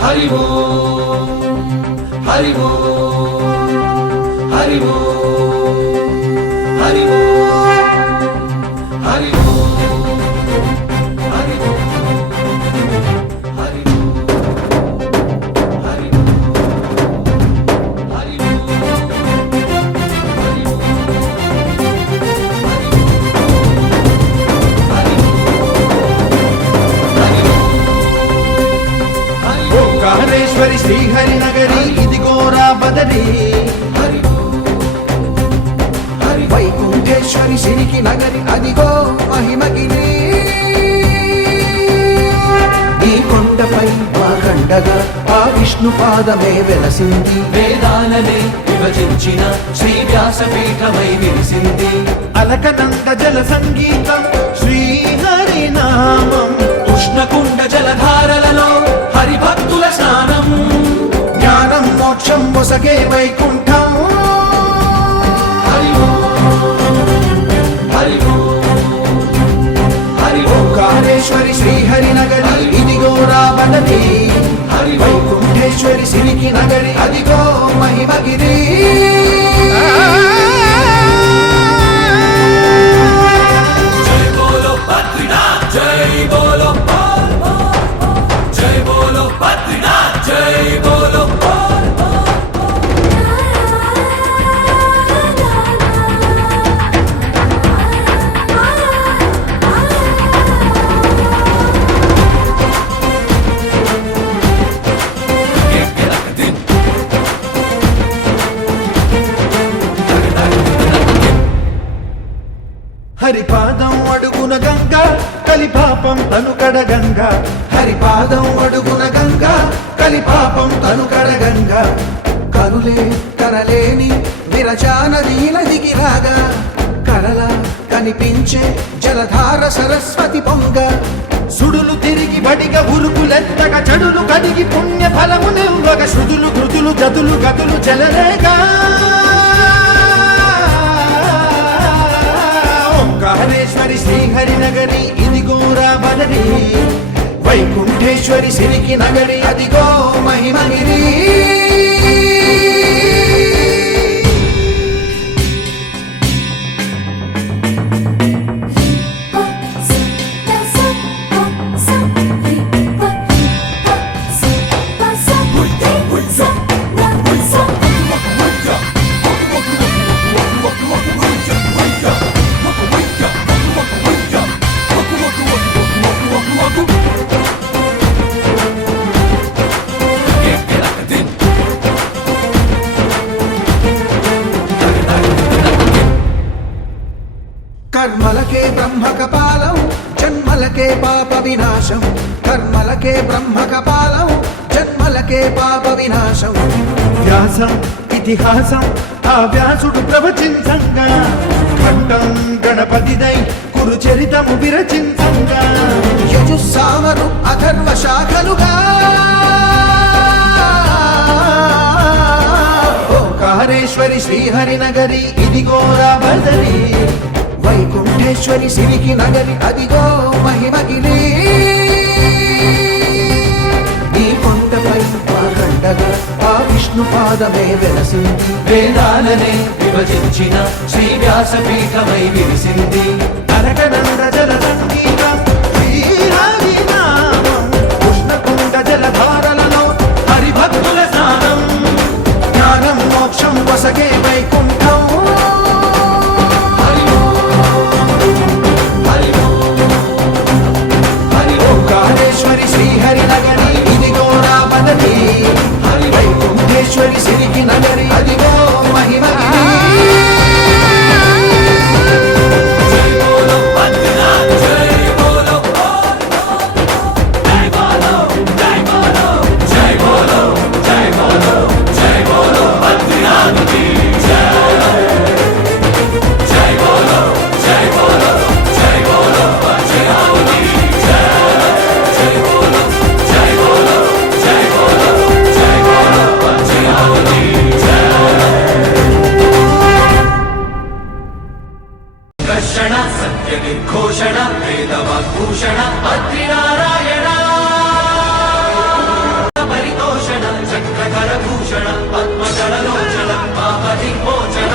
हरि ओम हरि ओम हरि ओम हरि ओम हरि ओम हरि ओम हरि ఓంకారేశ్వరి శ్రీహరి నగరి ఇదిగోరా బదరి వైకుంఠేశ్వరి సిరికి నగరి అదిగో మహిమగిరి ఈ కొండపై మా కండగా ఆ విష్ణు పాదమే వెలసింది వేదాలనే విభజించిన శ్రీ వ్యాసపీఠమై విరిసింది అలకనంద జల సంగీతం శ్రీహరి నామం ఉష్ణకుండ జలధారలలో హరిభక్తుల స్నానం జ్ఞానం మోక్షం మొసగే వైకుంఠం హరి ఓం హరి ఓం హరి ఓంకారేశ్వరి శ్రీహరి నగరి ఇదిగోరా బదరి హరి వైకుంఠేశ్వరి సిరికి నగరి అదిగో మహిమగిరి జై బోలో బద్రీనాథ్ జై బోలో జై బోలో బద్రీనాథ్ జై బోలో హరిపాదం అడుగున గంగా కలిపాపం తనుకడ గంగా హరిపాదం అడుగున గంగా కలిపాపం తనుకడ గంగా కనులే కరలేని విరజానదీలదికి రాగా కరల కనిపించే జలధార సరస్వతి పొంగ సుడులు తిరిగి బడిగ ఉరుకులెత్తగా చెడులు కడిగి పుణ్య ఫలము నిల్వగ శృతులు కృతులు జతులు గతులు చెలరేగా ఓంకారేశ్వరి శ్రీహరి నగరి ఇదిగోరా బదరి వైకుంఠేశ్వరి సిరికి నగరి అదిగో మహిమగిరి కర్మలకే బ్రహ్మ కపాలం జన్మలకే పాప వినాశం కర్మలకే బ్రహ్మ కపాలం జన్మలకే పాప వినాశం వ్యాసం ఇతిహాసం ఆ వ్యాసుడు ప్రవచించంగా ఖండం గణపతిదై కురు చరితము విరచించంగా యజుస్సామరు అథర్వ శాఖలుగా ఓంకారేశ్వరి శ్రీహరి నగరి ఇదిగోరా బదరి వైకుంఠేశ్వరి సిరికి నగరి అదిగో మహిమగిరి ఈ కొండపై మా కండగా ఆ విష్ణు పాదమే వెలసింది వేదాలనే విభజించిన శ్రీ వ్యాసపీఠమై విరిసింది అరకనంద జల సంగీతం శ్రీహరి నామం ఉష్ణకుండ జలధారలలో హరిభక్తుల స్నానం జ్ఞానం మోక్షం వసగే వైకుంఠం హరి ఓం హరి ఓం హరి ఓం ఓంకారేశ్వరి శ్రీహరి నగరి ఇదిగోరా బదరి హరి వైకుంఠేశ్వరి సిరికి నగరి అదిగో మహిమగిరి జై బోలో బద్రీనాథ్ జై బోలో జై బోలో జై బోలో జై బోలో జై బోలో జై బోలో బద్రీనాథ్ కి జై బోలో జై బోలో జై బోలో బద్రీనాథ్ కి జై బోలో జై బోలో జై బోలో జై బోలో బద్రీనాథ్ కి కర్షణ సత్య నిర్ఘోషణ వేదవాగ్భూషణ బద్రీనారాయణ భూషణం పద్మదళలోచనం పాపవిమోచనం